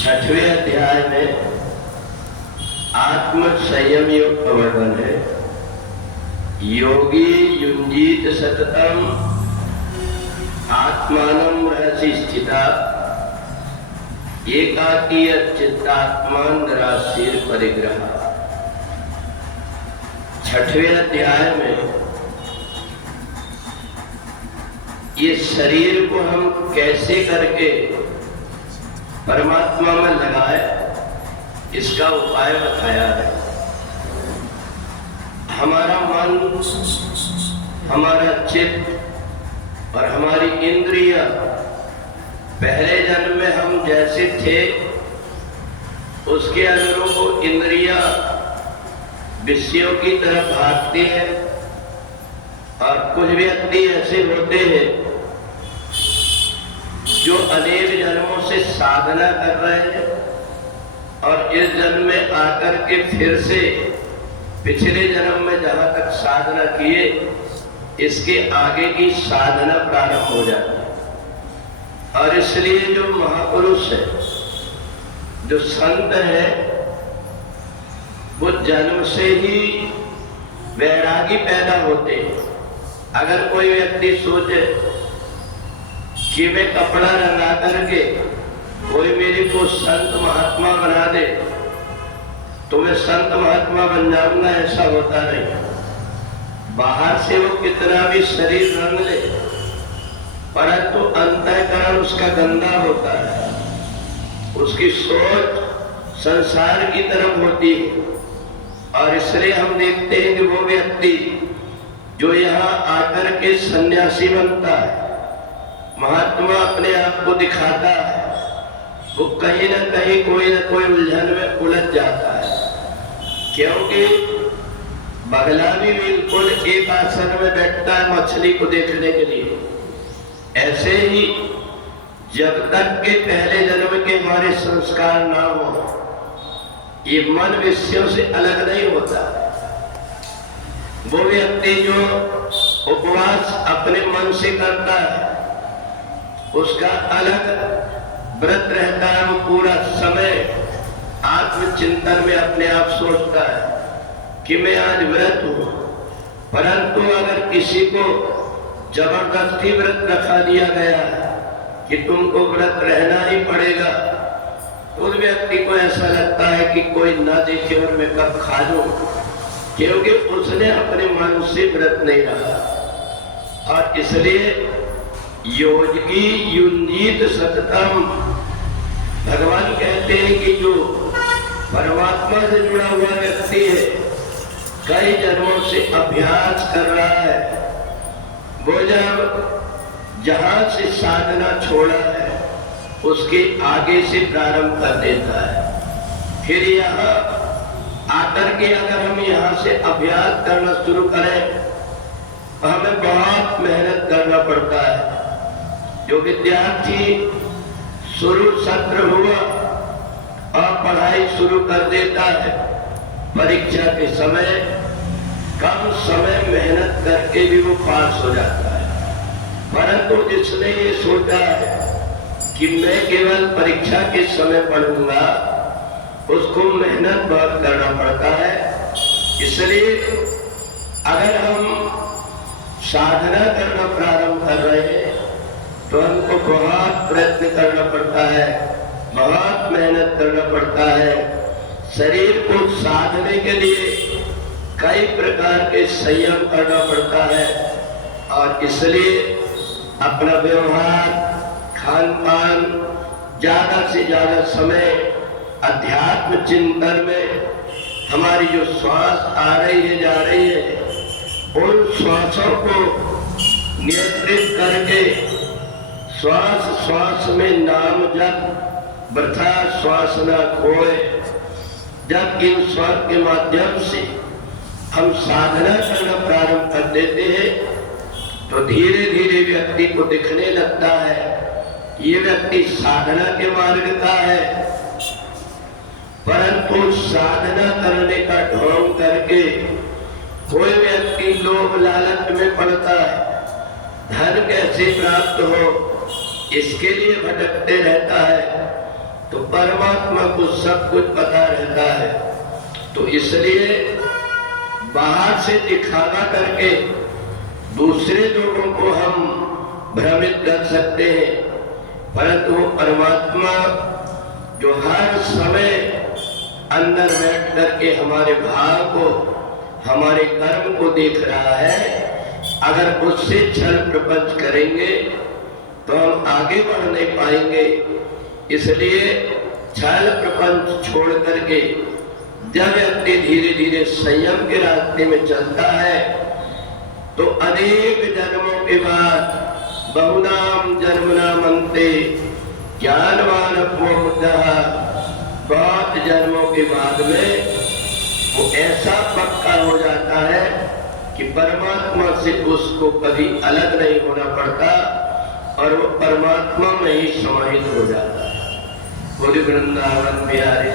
छठवें अध्याय में आत्म संयम योग का वर्णन है। योगी युंजीत सततम आत्मानं रहसि स्थिता एकाकी चित्तात्मा निराशीर परिग्रह। छठवें अध्याय में ये शरीर को हम कैसे करके परमात्मा में लगाए, इसका उपाय बताया है। हमारा मन, हमारा चित्त और हमारी इंद्रियां पहले जन्म में हम जैसे थे उसके अनुरूप इंद्रियां विषयों की तरफ भागती है। और कुछ व्यक्ति ऐसे होते हैं जो अनेक जन्मों से साधना कर रहे हैं और इस जन्म में आकर के फिर से पिछले जन्म में जहां तक साधना किए इसके आगे की साधना प्रारंभ हो जाती है। और इसलिए जो महापुरुष है, जो संत है, वो जन्म से ही वैरागी पैदा होते हैं। अगर कोई व्यक्ति सोचे कि मैं कपड़ा रंगा करके कोई मेरे को संत महात्मा बना दे तो मैं संत महात्मा बन जाऊंगा, ऐसा होता नहीं। बाहर से वो कितना भी शरीर रंग ले, परंतु अंतःकरण उसका गंदा होता है। उसकी सोच संसार की तरफ होती है। और इसलिए हम देखते हैं कि वो व्यक्ति जो यहाँ आकर के सन्यासी बनता है, महात्मा अपने आप को दिखाता है, वो कहीं ना कहीं कोई ना कोई उलझन में उलझ जाता है। क्योंकि बगला भी बिल्कुल एक आसन में बैठता है मछली को देखने के लिए। ऐसे ही जब तक के पहले जन्म के हमारे संस्कार ना हो, ये मन विषयों से अलग नहीं होता। वो व्यक्ति जो उपवास अपने मन से करता है उसका अलग व्रत रहता है। वो पूरा समय आत्मचिंतन में अपने आप सोचता है कि मैं आज व्रत हूं। परंतु अगर किसी को जबरदस्ती व्रत रखा दिया गया है कि तुमको व्रत रहना ही पड़ेगा, उस व्यक्ति को ऐसा लगता है कि कोई ना देखे और मैं कब खा लूं, क्योंकि उसने अपने मन से व्रत नहीं रखा। और इसलिए योगी युंजीत सततम, भगवान कहते हैं कि जो परमात्मा से जुड़ा हुआ व्यक्ति है, कई जन्मों से अभ्यास कर रहा है, वो जब जहां से साधना छोड़ा है उसके आगे से प्रारंभ कर देता है। फिर यहाँ आकर के अगर हम यहाँ से अभ्यास करना शुरू करें तो हमें बहुत मेहनत करना पड़ता है। जो विद्यार्थी शुरू सत्र हुआ और पढ़ाई शुरू कर देता है, परीक्षा के समय कम समय मेहनत करके भी वो पास हो जाता है। परंतु जिसने ये सोचा है कि मैं केवल परीक्षा के समय पढ़ूंगा, उसको मेहनत बहुत करना पड़ता है। इसलिए अगर हम साधना करना प्रारंभ कर रहे हैं तो हमको बहुत प्रयत्न करना पड़ता है, बहुत मेहनत करना पड़ता है। शरीर को साधने के लिए कई प्रकार के संयम करना पड़ता है। और इसलिए अपना व्यवहार, खान पान, ज्यादा से ज्यादा समय अध्यात्म चिंतन में, हमारी जो श्वास आ रही है जा रही है, उन श्वासों को नियंत्रित करके श्वास श्वास में नाम जप, वृथा श्वास न खोए। जब इन श्वास के माध्यम से हम साधना करना प्रारंभ कर देते हैं तो धीरे धीरे व्यक्ति को दिखने लगता है ये व्यक्ति साधना के मार्ग का है। परंतु साधना करने का ढोंग करके कोई व्यक्ति लोभ लालच में पड़ता है, धन कैसे प्राप्त हो इसके लिए भटकते रहता है। तो परमात्मा को सब कुछ पता रहता है। तो इसलिए बाहर से दिखावा करके दूसरे लोगों को हम भ्रमित कर सकते हैं, परंतु वो परमात्मा जो हर समय अंदर बैठ करके हमारे भाव को, हमारे कर्म को देख रहा है, अगर उससे छल प्रपंच करेंगे तो हम आगे बढ़ नहीं पाएंगे। इसलिए छल प्रपंच छोड़ करके जब व्यक्ति धीरे धीरे संयम के रास्ते में चलता है तो अनेक जन्मों के बाद बहुनाम जन्मनाम अंते ज्ञानवान अपमोक्तः, बहुत जन्मों के बाद में वो ऐसा पक्का हो जाता है कि परमात्मा से उसको कभी अलग नहीं होना पड़ता और वो परमात्मा में ही समाहित हो जाता है। बोले वृंदावन बिहारी